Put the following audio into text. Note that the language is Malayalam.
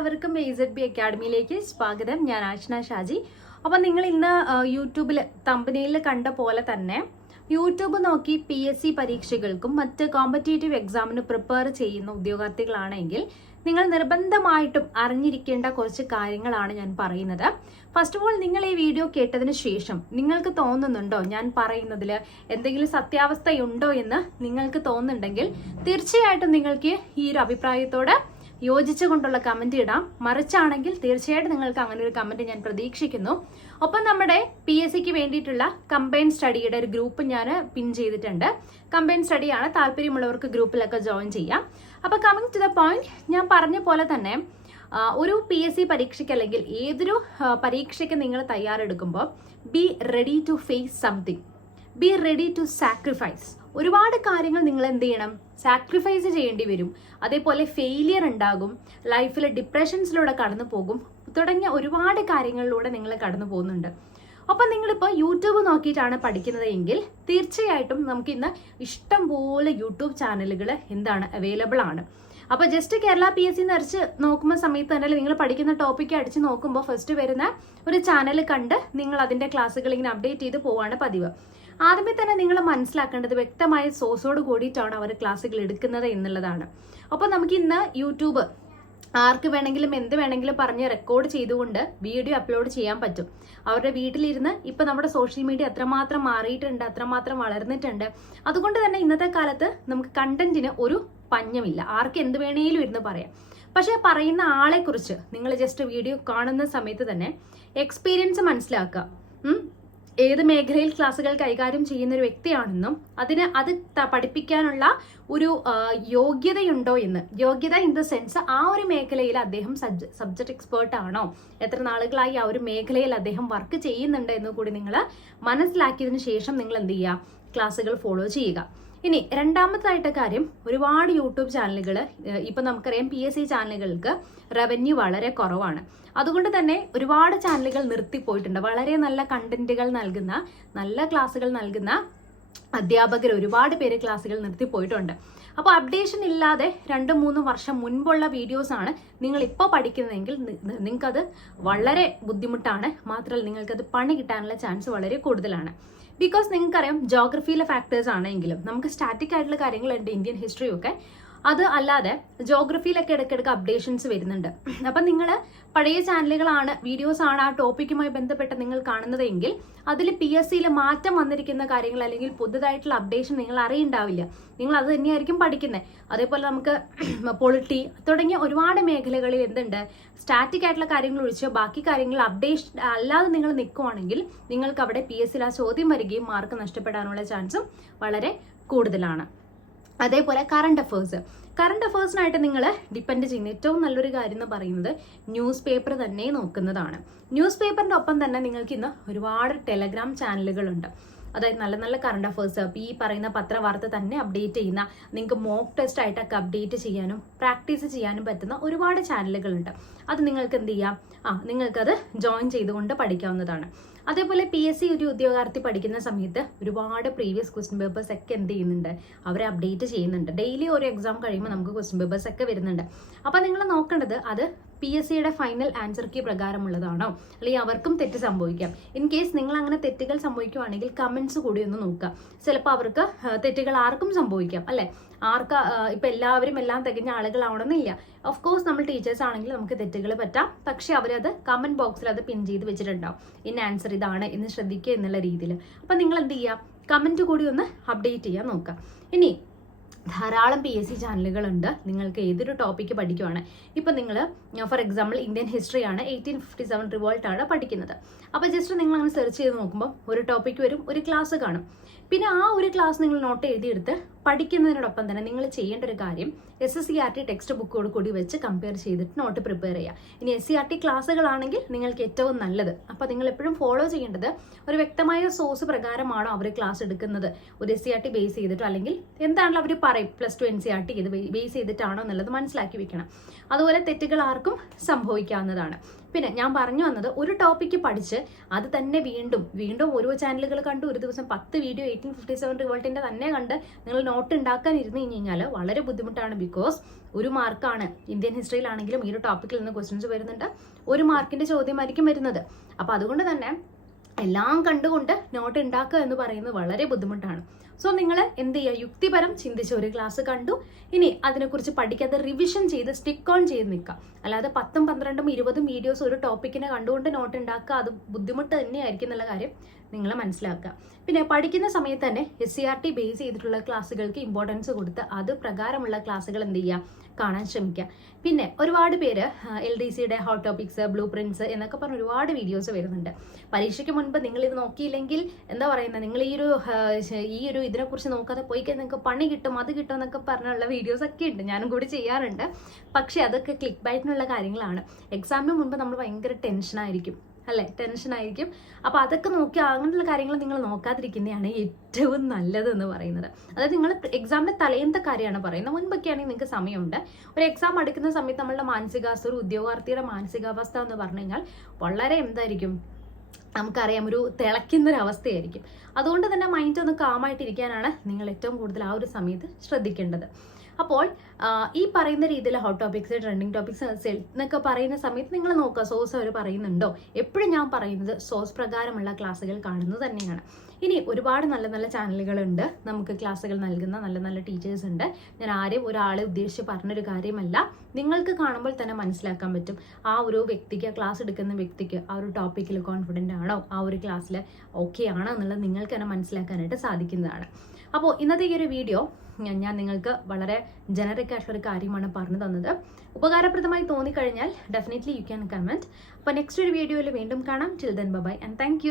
എല്ലാവർക്കും എ സെഡ് ബി അക്കാഡമിയിലേക്ക് സ്വാഗതം. ഞാൻ ആഷ്ന ഷാജി. അപ്പം നിങ്ങൾ ഇന്ന് യൂട്യൂബിൽ തമ്പനിയിൽ കണ്ട പോലെ തന്നെ യൂട്യൂബ് നോക്കി പി എസ് സി പരീക്ഷകൾക്കും മറ്റ് കോമ്പറ്റേറ്റീവ് എക്സാമിന് പ്രിപ്പയർ ചെയ്യുന്ന ഉദ്യോഗാർത്ഥികളാണെങ്കിൽ നിങ്ങൾ നിർബന്ധമായിട്ടും അറിഞ്ഞിരിക്കേണ്ട കുറച്ച് കാര്യങ്ങളാണ് ഞാൻ പറയുന്നത്. ഫസ്റ്റ് ഓഫ് ഓൾ നിങ്ങൾ ഈ വീഡിയോ കേട്ടതിന് ശേഷം നിങ്ങൾക്ക് തോന്നുന്നുണ്ടോ? ഞാൻ പറയുന്നതിൽ എന്തെങ്കിലും സത്യാവസ്ഥയുണ്ടോ എന്ന് നിങ്ങൾക്ക് തോന്നുന്നുണ്ടെങ്കിൽ തീർച്ചയായിട്ടും നിങ്ങൾക്ക് ഈ ഒരു അഭിപ്രായത്തോട് യോജിച്ചുകൊണ്ടുള്ള കമന്റ് ഇടാം. മറിച്ചാണെങ്കിൽ തീർച്ചയായിട്ടും നിങ്ങൾക്ക് അങ്ങനെ ഒരു കമന്റ് ഞാൻ പ്രതീക്ഷിക്കുന്നു. ഒപ്പം നമ്മുടെ പി എസ് സിക്ക് വേണ്ടിയിട്ടുള്ള കമ്പൈൻ സ്റ്റഡിയുടെ ഒരു ഗ്രൂപ്പ് ഞാൻ പിൻ ചെയ്തിട്ടുണ്ട്. കമ്പൈൻ സ്റ്റഡിയാണ് താല്പര്യമുള്ളവർക്ക് ഗ്രൂപ്പിലൊക്കെ ജോയിൻ ചെയ്യാം. അപ്പൊ കമ്മിങ് ടു ദ പോയിന്റ് ഞാൻ പറഞ്ഞ പോലെ തന്നെ ഒരു പി എസ് സി പരീക്ഷയ്ക്ക് അല്ലെങ്കിൽ ഏതൊരു പരീക്ഷയ്ക്ക് നിങ്ങൾ തയ്യാറെടുക്കുമ്പോൾ be ready to face something be ready to sacrifice ഒരുപാട് കാര്യങ്ങൾ നിങ്ങൾ എന്ത് ചെയ്യണം? സാക്രിഫൈസ് ചെയ്യേണ്ടി വരും. അതേപോലെ ഫെയിലിയർ ഉണ്ടാകും. ലൈഫിൽ ഡിപ്രഷൻസിലൂടെ കടന്നു പോകും. തുടങ്ങിയ ഒരുപാട് കാര്യങ്ങളിലൂടെ നിങ്ങൾ കടന്നു പോകുന്നുണ്ട്. അപ്പം നിങ്ങളിപ്പോൾ യൂട്യൂബ് നോക്കിയിട്ടാണ് പഠിക്കുന്നത് എങ്കിൽ തീർച്ചയായിട്ടും നമുക്ക് ഇന്ന് ഇഷ്ടം പോലെ യൂട്യൂബ് ചാനലുകൾ എന്താണ് അവൈലബിൾ ആണ്. അപ്പോൾ just Kerala P S C നിറച്ച് നോക്കുമ്പോൾ സമയത്ത് തന്നെ നിങ്ങൾ പഠിക്കുന്ന ടോപ്പിക്ക് അടിച്ച് നോക്കുമ്പോൾ ഫസ്റ്റ് വരുന്ന ഒരു ചാനൽ കണ്ട് നിങ്ങൾ അതിന്റെ ക്ലാസ്സുകൾ ഇങ്ങനെ അപ്ഡേറ്റ് ചെയ്ത് പോവാണ് പതിവ്. ആദ്യമേ തന്നെ നിങ്ങൾ മനസ്സിലാക്കേണ്ടത് വ്യക്തമായ സോഴ്സോട് കൂടിയിട്ടാണ് അവർ ക്ലാസ്സുകൾ എടുക്കുന്നത് എന്നുള്ളതാണ്. അപ്പോൾ നമുക്ക് ഇന്ന് യൂട്യൂബ് ആർക്ക് വേണമെങ്കിലും എന്ത് വേണമെങ്കിലും പറഞ്ഞ് റെക്കോർഡ് ചെയ്തുകൊണ്ട് വീഡിയോ അപ്ലോഡ് ചെയ്യാൻ പറ്റും. അവരുടെ വീട്ടിലിരുന്ന് ഇപ്പൊ നമ്മുടെ സോഷ്യൽ മീഡിയ അത്രമാത്രം മാറിയിട്ടുണ്ട് അത്രമാത്രം വളർന്നിട്ടുണ്ട്. അതുകൊണ്ട് തന്നെ ഇന്നത്തെ കാലത്ത് നമുക്ക് കണ്ടന്റിന് ഒരു പഞ്ഞമില്ല. ആർക്ക് എന്ത് വേണേലും ഇരുന്ന് പറയാം. പക്ഷേ പറയുന്ന ആളെ കുറിച്ച് നിങ്ങൾ ജസ്റ്റ് വീഡിയോ കാണുന്ന സമയത്ത് തന്നെ എക്സ്പീരിയൻസ് മനസ്സിലാക്കുക. ഏത് മേഖലയിൽ ക്ലാസ്സുകൾ കൈകാര്യം ചെയ്യുന്ന ഒരു വ്യക്തിയാണെന്നും അതിന് അത് പഠിപ്പിക്കാനുള്ള ഒരു യോഗ്യതയുണ്ടോ എന്ന്. യോഗ്യത ഇൻ ദ സെൻസ് ആ ഒരു മേഖലയിൽ അദ്ദേഹം സബ്ജക്ട് എക്സ്പേർട്ട് ആണോ? എത്ര നാളുകളായി ആ ഒരു മേഖലയിൽ അദ്ദേഹം വർക്ക് ചെയ്യുന്നുണ്ട് എന്ന് കൂടി നിങ്ങൾ മനസ്സിലാക്കിയതിന് ശേഷം നിങ്ങൾ എന്ത് ചെയ്യുക ക്ലാസ്സുകൾ ഫോളോ ചെയ്യുക. ഇനി രണ്ടാമത്തായിട്ട കാര്യം ഒരുപാട് യൂട്യൂബ് ചാനലുകൾ ഇപ്പം നമുക്കറിയാം പി എസ് സി ചാനലുകൾക്ക് റവന്യൂ വളരെ കുറവാണ്. അതുകൊണ്ട് തന്നെ ഒരുപാട് ചാനലുകൾ നിർത്തിപ്പോയിട്ടുണ്ട്. വളരെ നല്ല കണ്ടന്റുകൾ നൽകുന്ന നല്ല ക്ലാസ്സുകൾ നൽകുന്ന അധ്യാപകർ ഒരുപാട് പേര് ക്ലാസ്സുകൾ നിർത്തിപ്പോയിട്ടുണ്ട് അപ്പോൾ അപ്ഡേഷൻ ഇല്ലാതെ രണ്ട് മൂന്ന് വർഷം മുൻപുള്ള വീഡിയോസ് ആണ് നിങ്ങൾ ഇപ്പോൾ പഠിക്കുന്നതെങ്കിൽ നിങ്ങൾക്കത് വളരെ ബുദ്ധിമുട്ടാണ്. മാത്രമല്ല നിങ്ങൾക്കത് പണി കിട്ടാനുള്ള ചാൻസ് വളരെ കൂടുതലാണ്. ബിക്കോസ് നിങ്ങൾക്കറിയാം ജോഗ്രഫിയിലെ ഫാക്ടേഴ്സ് ആണെങ്കിലും നമുക്ക് സ്റ്റാറ്റിക് ആയിട്ടുള്ള കാര്യങ്ങളുണ്ട് ഇന്ത്യൻ ഹിസ്റ്ററി ഒക്കെ. അത് അല്ലാതെ ജോഗ്രഫിയിലൊക്കെ ഇടയ്ക്കിടയ്ക്ക് അപ്ഡേഷൻസ് വരുന്നുണ്ട്. അപ്പം നിങ്ങൾ പഴയ ചാനലുകളാണ് വീഡിയോസ് ആണ് ആ ടോപ്പിക്കുമായി ബന്ധപ്പെട്ട് നിങ്ങൾ കാണുന്നതെങ്കിൽ അതിൽ പി എസ് സിയിൽ മാറ്റം വന്നിരിക്കുന്ന കാര്യങ്ങൾ അല്ലെങ്കിൽ പുതുതായിട്ടുള്ള അപ്ഡേഷൻ നിങ്ങൾ അറിയുണ്ടാവില്ല. നിങ്ങൾ അത് തന്നെയായിരിക്കും പഠിക്കുന്നത് അതേപോലെ നമുക്ക് പൊളിറ്റി തുടങ്ങിയ ഒരുപാട് മേഖലകളിൽ എന്തുണ്ട്? സ്റ്റാറ്റിക് ആയിട്ടുള്ള കാര്യങ്ങൾ ഒഴിച്ച് ബാക്കി കാര്യങ്ങൾ അപ്ഡേഷൻ അല്ലാതെ നിങ്ങൾ നിൽക്കുവാണെങ്കിൽ നിങ്ങൾക്ക് അവിടെ പി എസ് സിയിൽ ആ ചോദ്യം വരികയും മാർക്ക് നഷ്ടപ്പെടാനുള്ള ചാൻസും വളരെ കൂടുതലാണ്. അതേപോലെ കറണ്ട് അഫേഴ്സ് കറണ്ട് അഫേഴ്സിനായിട്ട് നിങ്ങൾ ഡിപ്പെൻഡ് ചെയ്യുന്ന ഏറ്റവും നല്ലൊരു കാര്യം എന്ന് പറയുന്നത് ന്യൂസ് പേപ്പർ തന്നെ നോക്കുന്നതാണ്. ന്യൂസ് പേപ്പറിന്റെ ഒപ്പം തന്നെ നിങ്ങൾക്ക് ഇന്ന് ഒരുപാട് ടെലഗ്രാം ചാനലുകളുണ്ട് അതായത് നല്ല നല്ല കറണ്ട് അഫേഴ്സ് ഈ പറയുന്ന പത്രവാർത്ത തന്നെ അപ്ഡേറ്റ് ചെയ്യുന്ന നിങ്ങൾക്ക് മോക്ക് ടെസ്റ്റ് ആയിട്ടൊക്കെ അപ്ഡേറ്റ് ചെയ്യാനും പ്രാക്ടീസ് ചെയ്യാനും പറ്റുന്ന ഒരുപാട് ചാനലുകളുണ്ട് അത് നിങ്ങൾക്ക് എന്ത് ചെയ്യാം? ആ നിങ്ങൾക്കത് ജോയിൻ ചെയ്തുകൊണ്ട് പഠിക്കാവുന്നതാണ്. അതേപോലെ പി എസ് സി ഒരു ഉദ്യോഗാർത്ഥി പഠിക്കുന്ന സമയത്ത് ഒരുപാട് പ്രീവിയസ് ക്വസ്റ്റ്യൻ പേപ്പേഴ്സ് ഒക്കെ എന്ത് ചെയ്യുന്നുണ്ട്? അവരെ അപ്ഡേറ്റ് ചെയ്യുന്നുണ്ട്. ഡെയിലി ഒരു എക്സാം കഴിയുമ്പോൾ നമുക്ക് ക്വസ്റ്റ്യൻ പേപ്പേഴ്സ് ഒക്കെ വരുന്നുണ്ട്. അപ്പോൾ നിങ്ങൾ നോക്കേണ്ടത് അത് പി എസ് സിയുടെ ഫൈനൽ ആൻസർ കീ പ്രകാരമുള്ളതാണോ? അല്ലെങ്കിൽ അവർക്കും തെറ്റ് സംഭവിക്കാം. ഇൻ കേസ് നിങ്ങൾ അങ്ങനെ തെറ്റുകൾ സംഭവിക്കുവാണെങ്കിൽ കമൻസ് കൂടി ഒന്ന് നോക്കുക. ചിലപ്പോൾ അവർക്ക് തെറ്റുകൾ ആർക്കും സംഭവിക്കാം അല്ലെ? ആർക്ക് ഇപ്പൊ എല്ലാവരും എല്ലാം തികഞ്ഞ ആളുകളാവണമെന്നില്ല. ഓഫ് കോഴ്സ് നമ്മൾ ടീച്ചേഴ്സ് ആണെങ്കിൽ നമുക്ക് തെറ്റുകൾ പറ്റാം. പക്ഷെ അവരത് കമന്റ് ബോക്സിൽ അത് പിൻ ചെയ്ത് വെച്ചിട്ടുണ്ടാവും. ഇന്ന ആൻസർ ഇതാണ് എന്ന് ശ്രദ്ധിക്കുക എന്നുള്ള രീതിയിൽ. അപ്പൊ നിങ്ങൾ എന്ത് ചെയ്യുക കമന്റ് കൂടി ഒന്ന് അപ്ഡേറ്റ് ചെയ്യാൻ നോക്കുക. ഇനി ധാരാളം പി എസ് സി ചാനലുകളുണ്ട് നിങ്ങൾക്ക് ഏതൊരു ടോപ്പിക്ക് പഠിക്കുവാണ്. ഇപ്പം നിങ്ങൾ ഫോർ എക്സാമ്പിൾ ഇന്ത്യൻ ഹിസ്റ്ററി ആണ് എയ്റ്റീൻ ഫിഫ്റ്റി സെവൻ റിവോൾട്ട് ആണ് പഠിക്കുന്നത്. അപ്പോൾ ജസ്റ്റ് നിങ്ങൾ അങ്ങനെ സെർച്ച് ചെയ്ത് നോക്കുമ്പോൾ ഒരു ടോപ്പിക്ക് വരും ഒരു ക്ലാസ് കാണും. പിന്നെ ആ ഒരു ക്ലാസ് നിങ്ങൾ നോട്ട് എഴുതിയെടുത്ത് പഠിക്കുന്നതിനോടൊപ്പം തന്നെ നിങ്ങൾ ചെയ്യേണ്ട ഒരു കാര്യം S S C R T text ബുക്കോട് കൂടി വെച്ച് കമ്പയർ ചെയ്തിട്ട് നോട്ട് പ്രിപ്പയർ ചെയ്യുക ഇനി എസ് സി ആർ ടി ക്ലാസ്സുകളാണെങ്കിൽ നിങ്ങൾക്ക് ഏറ്റവും നല്ലത്. അപ്പോൾ നിങ്ങൾ എപ്പോഴും ഫോളോ ചെയ്യേണ്ടത് ഒരു വ്യക്തമായ സോഴ്സ് പ്രകാരമാണോ അവർ ക്ലാസ് എടുക്കുന്നത്. ഒരു S C R T base ചെയ്തിട്ടോ അല്ലെങ്കിൽ എന്താണല്ലോ അവർ പറയും. Plus two N C R T ഇത് ബേസ് ചെയ്തിട്ടാണോ എന്നുള്ളത് മനസ്സിലാക്കി വെക്കണം. അതുപോലെ തെറ്റുകൾ ആർക്കും സംഭവിക്കാവുന്നതാണ്. പിന്നെ ഞാൻ പറഞ്ഞു വന്നത് ഒരു ടോപ്പിക്ക് പഠിച്ച് അത് തന്നെ വീണ്ടും വീണ്ടും ഓരോ ചാനലുകൾ കണ്ടു. ഒരു ദിവസം പത്ത് വീഡിയോ എയ്റ്റീൻ ഫിഫ്റ്റി സെവൻ റിവോൾട്ടിന്റെ തന്നെ കണ്ട് നിങ്ങൾ നോട്ട് ഉണ്ടാക്കാൻ ഇരുന്ന് കഴിഞ്ഞാൽ വളരെ ബുദ്ധിമുട്ടാണ് ബിക്കോസ് ഒരു മാർക്കാണ് ഇന്ത്യൻ ഹിസ്റ്ററിയിലാണെങ്കിലും ഈ ഒരു ടോപ്പിക്കിൽ നിന്ന് ക്വസ്റ്റ്യൻസ് വരുന്നുണ്ട്. ഒരു മാർക്കിന്റെ ചോദ്യമായിരിക്കും വരുന്നത്. അപ്പോൾ അതുകൊണ്ട് തന്നെ എല്ലാം കണ്ടുകൊണ്ട് നോട്ട് ഉണ്ടാക്കുക എന്ന് പറയുന്നത് വളരെ ബുദ്ധിമുട്ടാണ്. സോ നിങ്ങൾ എന്ത് ചെയ്യുക? യുക്തിപരം ചിന്തിച്ച ഒരു ക്ലാസ് കണ്ടു. ഇനി അതിനെക്കുറിച്ച് പഠിക്കാതെ റിവിഷൻ ചെയ്ത് സ്റ്റിക്ക് ഓൺ ചെയ്ത് നിൽക്കുക. അല്ലാതെ പത്തും പന്ത്രണ്ടും ഇരുപതും വീഡിയോസ് ഒരു ടോപ്പിക്കിനെ കണ്ടുകൊണ്ട് നോട്ട് ഉണ്ടാക്കുക അത് ബുദ്ധിമുട്ട് തന്നെയായിരിക്കും എന്നുള്ള കാര്യം. നിങ്ങൾ മനസ്സിലാക്കുക. പിന്നെ പഠിക്കുന്ന സമയത്ത് തന്നെ S C R T base ചെയ്തിട്ടുള്ള ക്ലാസ്സുകൾക്ക് ഇമ്പോർട്ടൻസ് കൊടുത്ത് അത് പ്രകാരമുള്ള ക്ലാസ്സുകൾ എന്ത് ചെയ്യുക? കാണാൻ ശ്രമിക്കുക. പിന്നെ ഒരുപാട് പേര് എൽ ഡി സിയുടെ ഹോട്ട് ടോപ്പിക്സ് ബ്ലൂ പ്രിന്റ്സ് എന്നൊക്കെ പറഞ്ഞ് ഒരുപാട് വീഡിയോസ് വരുന്നുണ്ട്. പരീക്ഷയ്ക്ക് മുൻപ് നിങ്ങൾ ഇത് നോക്കിയില്ലെങ്കിൽ എന്താ പറയുന്നത്? നിങ്ങൾ ഈ ഒരു ഈ ഒരു ഇതിനെക്കുറിച്ച് നോക്കാതെ പോയി കഴിഞ്ഞാൽ നിങ്ങൾക്ക് പണി കിട്ടും അത് കിട്ടും എന്നൊക്കെ പറഞ്ഞുള്ള വീഡിയോസ് ഒക്കെ ഉണ്ട്. ഞാനും കൂടി ചെയ്യാറുണ്ട്. പക്ഷേ അതൊക്കെ ക്ലിക്ക് ബൈറ്റിനുള്ള കാര്യങ്ങളാണ്. എക്സാമിന് മുൻപ് നമ്മൾ ഭയങ്കര ടെൻഷനായിരിക്കും അല്ലേ? ടെൻഷൻ ആയിരിക്കും. അപ്പൊ അതൊക്കെ നോക്കി അങ്ങനെയുള്ള കാര്യങ്ങൾ നിങ്ങൾ നോക്കാതിരിക്കുന്നതാണ് ഏറ്റവും നല്ലത് എന്ന് പറയുന്നത്. അതായത് നിങ്ങൾ എക്സാമിന്റെ തലേന്നത്തെ കാര്യമാണ് പറയുന്നത്. മുൻപൊക്കെയാണെങ്കിൽ നിങ്ങൾക്ക് സമയമുണ്ട്. ഒരു എക്സാം അടുക്കുന്ന സമയത്ത് നമ്മളുടെ മാനസികാവസ്ഥ ഒരു ഉദ്യോഗാർത്ഥിയുടെ മാനസികാവസ്ഥ എന്ന് പറഞ്ഞു കഴിഞ്ഞാൽ വളരെ എന്തായിരിക്കും? നമുക്കറിയാം ഒരു തിളയ്ക്കുന്ന ഒരു അവസ്ഥയായിരിക്കും അതുകൊണ്ട് തന്നെ മൈൻഡ് ഒന്ന് കാമായിട്ടിരിക്കാനാണ് നിങ്ങൾ ഏറ്റവും കൂടുതൽ ആ ഒരു സമയത്ത് ശ്രദ്ധിക്കേണ്ടത്. അപ്പോൾ ഈ പറയുന്ന രീതിയിൽ ഹോട്ട് ടോപ്പിക്സ് ട്രെൻഡിങ് ടോപ്പിക്സ് എന്നൊക്കെ പറയുന്ന സമയത്ത് നിങ്ങൾ നോക്കുക. സോഴ്സ് അവർ പറയുന്നുണ്ടോ? എപ്പോഴും ഞാൻ പറയുന്നത് സോഴ്സ് പ്രകാരമുള്ള ക്ലാസ്സുകൾ കാണുന്നത് തന്നെയാണ്. ഇനി ഒരുപാട് നല്ല നല്ല ചാനലുകളുണ്ട്. നമുക്ക് ക്ലാസ്സുകൾ നൽകുന്ന നല്ല നല്ല ടീച്ചേഴ്സ് ഉണ്ട്. ഞാൻ ആരെയും ഒരാളെ ഉദ്ദേശിച്ച് പറഞ്ഞൊരു കാര്യമല്ല. നിങ്ങൾക്ക് കാണുമ്പോൾ തന്നെ മനസ്സിലാക്കാൻ പറ്റും. ആ ഒരു വ്യക്തിക്ക് ആ ക്ലാസ് എടുക്കുന്ന വ്യക്തിക്ക് ആ ഒരു ടോപ്പിക്കിൽ കോൺഫിഡന്റ് ആണോ? ആ ഒരു ക്ലാസ്സിൽ ഓക്കെ ആണോ എന്നുള്ളത് നിങ്ങൾക്ക് തന്നെ മനസ്സിലാക്കാനായിട്ട് സാധിക്കുന്നതാണ്. അപ്പോൾ ഇന്നത്തെ ഈ ഒരു വീഡിയോ ഞാൻ നിങ്ങൾക്ക് വളരെ ജനറിക് ആയിട്ടുള്ള ഒരു കാര്യമാണ് പറഞ്ഞു തന്നത്. ഉപകാരപ്രദമായി തോന്നിക്കഴിഞ്ഞാൽ ഡെഫിനറ്റ്ലി യു ക്യാൻ കമന്റ് അപ്പോൾ നെക്സ്റ്റ് ഒരു വീഡിയോയിൽ വീണ്ടും കാണാം. Till then bye and thank